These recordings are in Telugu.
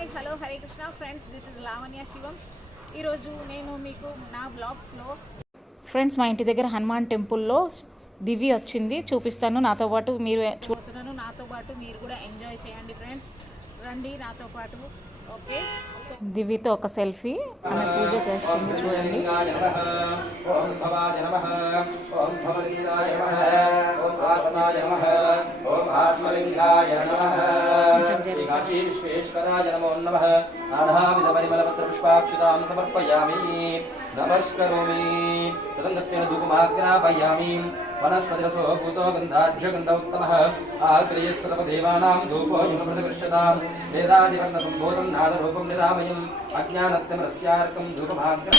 Hi hello Hare Krishna friends, this is Lavanya Shivams. ఈరోజు నేను మీకు నా బ్లాగ్స్లో ఫ్రెండ్స్ మా ఇంటి దగ్గర హనుమాన్ టెంపుల్లో దివి వచ్చింది, చూపిస్తాను. నాతో పాటు మీరు చూస్తున్నాను, నాతో పాటు మీరు కూడా ఎంజాయ్ చేయండి ఫ్రెండ్స్. రండి నాతో పాటు. ఓకే, దివితో ఒక సెల్ఫీ, ఆమె పూజ చేస్తుంది చూడండి. నమస్కరోమి తదంగత్యేన ధూపమాగ్రాపయామి వనస్పతిరసో భూతో గంధాఢ్యగంధోత్తమః ఆగ్రేయస్సర్వదేవానాం ధూపోऽయం ప్రతిగృహ్యతాం వేదాదివర్ణ సంబోధం నాదరూపం నిరామయం అజ్ఞానత్యమరస్యార్కం ధూపమాగ్రా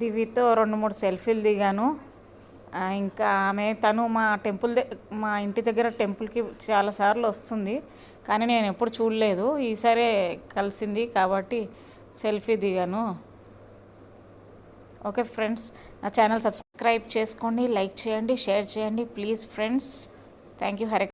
దివితో 2-3 సెల్ఫీలు దిగాను. ఇంకా తను మా ఇంటి దగ్గర టెంపుల్కి చాలాసార్లు వస్తుంది, కానీ నేను ఎప్పుడు చూడలేదు. ఈసారే కలిసింది కాబట్టి సెల్ఫీ దిగాను. ఓకే ఫ్రెండ్స్, నా ఛానల్ సబ్స్క్రైబ్ చేసుకోండి, లైక్ చేయండి, షేర్ చేయండి please friends. Thank you. Hare